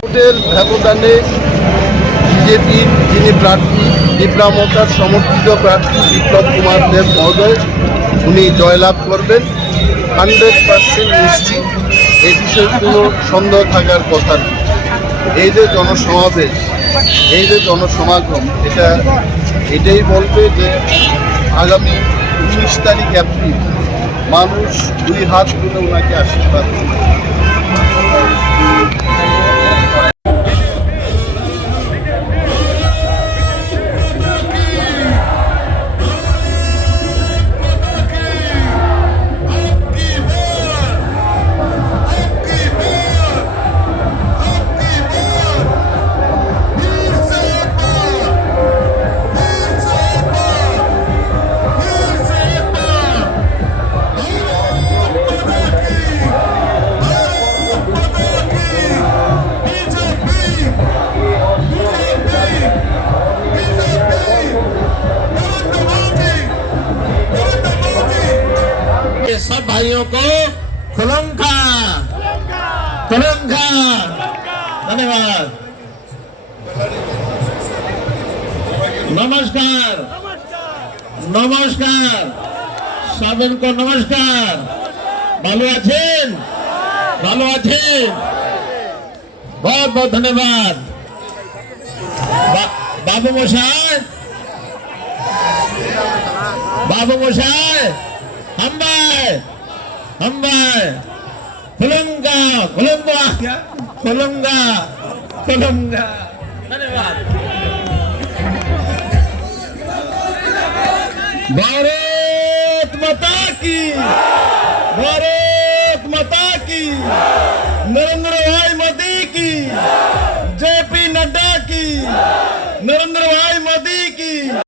ভোটের ব্যবধানে বিজেপির যিনি প্রার্থী বিপ্লবতার সমর্থিত প্রার্থী বিপ্লব কুমার দেব মহোদয় উনি জয়লাভ করবেন 100% নিশ্চিত। এই বিষয়ে কোনো সন্দেহ থাকার কথা নেই। এই যে জনসমাবেশ, এই যে জনসমাগম, এটাই বলবে যে আগামী 19 তারিখ এপ্রিল মানুষ দুই হাত তুলে ওনাকে আশীর্বাদ করবে। सब भाइयों को खुलंखा धन्यवाद। नमस्कार नमस्कार सभी को नमस्कार। ভালো আছেন? बहुत बहुत धन्यवाद। बाबू मशाई हम भाई खुलूंगा धन्यवाद। भारत माता की नरेंद्र भाई मोदी की, जेपी नड्डा की, नरेंद्र भाई मोदी की।